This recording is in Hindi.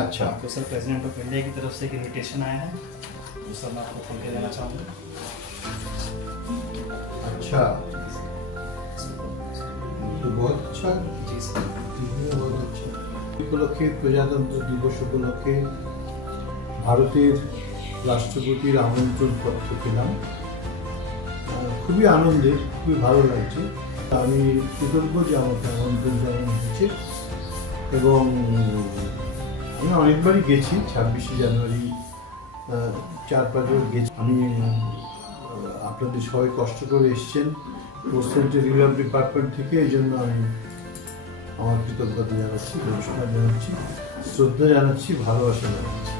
अच्छा। तो सर प्रेसिडेंट ऑफ इंडिया की तरफ से एक इन्विटेशन आया है, तो सर मैं आपको खोल के देना चाहूँगा। अच्छा, तो बहुत अच्छा। जी सर। बहुत अच्छा। উপলক্ষে প্রজাতন্ত্র দিবস উপলক্ষে ভারতের রাষ্ট্রপতির আমন্ত্রণ পত্র পেলাম, খুবই আনন্দের, খুবই ভালো লাগছে। আমি কৃতজ্ঞ যে আমাকে আমন্ত্রণ জানানো হয়েছে এবং আমি অনেকবারই গেছি। 26শে জানুয়ারি 4-5 বার গেছি আমি। আপনাদের সবাই কষ্ট করে এসছেন পোস্টাল টেলিগ্রাফ ডিপার্টমেন্ট থেকে, এই জন্য আমি আমার কৃতজ্ঞতা জানাচ্ছি, নমস্কার জানাচ্ছি, শ্রদ্ধা জানাচ্ছি, ভালোবাসা জানাচ্ছি।